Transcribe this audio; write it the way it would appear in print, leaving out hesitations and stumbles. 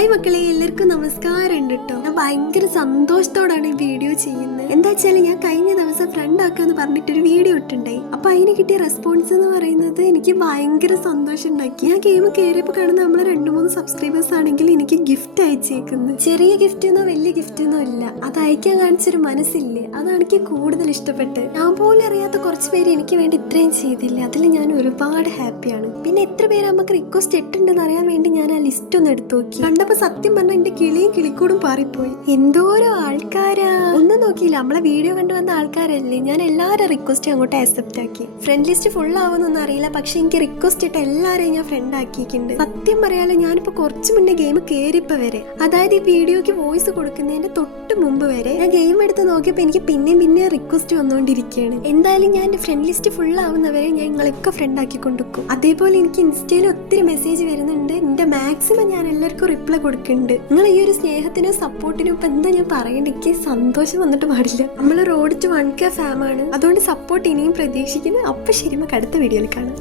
Hi മക്കളെ, എല്ലാവർക്കും നമസ്കാരം കേട്ടോ. ഞാൻ ഭയങ്കര സന്തോഷത്തോടാണ് ഈ വീഡിയോ ചെയ്യുന്നത്. എന്താ വെച്ചാൽ ഞാൻ കഴിഞ്ഞ ദിവസം ഫ്രണ്ട് ആക്കാന്ന് പറഞ്ഞിട്ടൊരു വീഡിയോ ഇട്ടുണ്ടായി. അപ്പൊ അതിന് കിട്ടിയ റെസ്പോൺസ് എന്ന് പറയുന്നത് എനിക്ക് ഭയങ്കര സന്തോഷം ഉണ്ടാക്കി. ഞാൻ ഗെയിം കയറിയപ്പോൾ കാണുന്ന നമ്മളെ 2-3 സബ്സ്ക്രൈബേഴ്സ് ആണെങ്കിൽ എനിക്ക് ഗിഫ്റ്റ് അയച്ചേക്കുന്നത്. ചെറിയ ഗിഫ്റ്റ് എന്നോ വലിയ ഗിഫ്റ്റ് എന്നോ ഇല്ല, അത് അയക്കാൻ കാണിച്ചൊരു മനസ്സില്ലേ, അതാണ് എനിക്ക് കൂടുതൽ ഇഷ്ടപ്പെട്ട്. ഞാൻ പോലും അറിയാത്ത കുറച്ച് പേര് എനിക്ക് വേണ്ടി ഇത്രയും ചെയ്തില്ല, അതിൽ ഞാൻ ഒരുപാട് ഹാപ്പിയാണ്. പിന്നെ എത്ര പേര് നമുക്ക് റിക്വസ്റ്റ് ഇട്ടുണ്ടെന്ന് അറിയാൻ വേണ്ടി ഞാൻ ആ ലിസ്റ്റ് ഒന്ന് എടുത്തു നോക്കി. കണ്ടപ്പോ സത്യം പറഞ്ഞ എന്റെ കിളിയും കിളിക്കൂടും പാറിപ്പോയി. എന്തോരോ ആൾക്കാരാ, ഒന്നും നോക്കിയില്ല, നമ്മളെ വീഡിയോ കണ്ടു വന്ന ആൾക്കാരല്ലേ. ഞാൻ എല്ലാവരുടെ റിക്വസ്റ്റ് അങ്ങോട്ട് ആക്സെപ്റ്റ് ആക്കി. ഫ്രണ്ട് ലിസ്റ്റ് ഫുൾ ആവുന്നൊന്നും അറിയില്ല, പക്ഷെ എനിക്ക് റിക്വസ്റ്റ് ഇട്ട് എല്ലാരെയും ഞാൻ ഫ്രണ്ട് ആക്കിയിട്ടുണ്ട്. സത്യം പറയാലോ, ഞാനിപ്പോ കുറച്ച് മുന്നേ ഗെയിം കയറിയപ്പോ വരെ, അതായത് ഈ വീഡിയോക്ക് വോയിസ് കൊടുക്കുന്നതിന്റെ തൊട്ട് മുമ്പ് വരെ ഞാൻ ഗെയിം എടുത്ത് നോക്കിയപ്പോ എനിക്ക് പിന്നെയും റിക്വസ്റ്റ് വന്നുകൊണ്ടിരിക്കുകയാണ്. എന്തായാലും ഞാൻ എന്റെ ഫ്രണ്ട് ലിസ്റ്റ് ഫുൾ ആവുന്നവരെ ഞാൻ നിങ്ങളൊക്കെ ഫ്രണ്ട് ആക്കി കൊണ്ടുവെക്കും. അതേപോലെ എനിക്ക് ഇൻസ്റ്റയിൽ ഒത്തിരി മെസ്സേജ് വരുന്നുണ്ട്. എന്റെ മാക്സിമം ഞാൻ എല്ലാവർക്കും റിപ്ലൈ കൊടുക്കുന്നുണ്ട്. നിങ്ങൾ ഈ ഒരു സ്നേഹത്തിനും സപ്പോർട്ടിനും ഇപ്പൊ എന്താ ഞാൻ പറയണ്ട, എനിക്ക് സന്തോഷം വന്നിട്ട് പാടില്ല. നമ്മൾ റോഡ് ടു 1K ഫാമാണ്, അതുകൊണ്ട് സപ്പോർട്ട് ഇനിയും പ്രതീക്ഷിക്കുന്നു. അപ്പൊ ശരി, നമുക്ക് അടുത്ത വീഡിയോയിൽ കാണാം.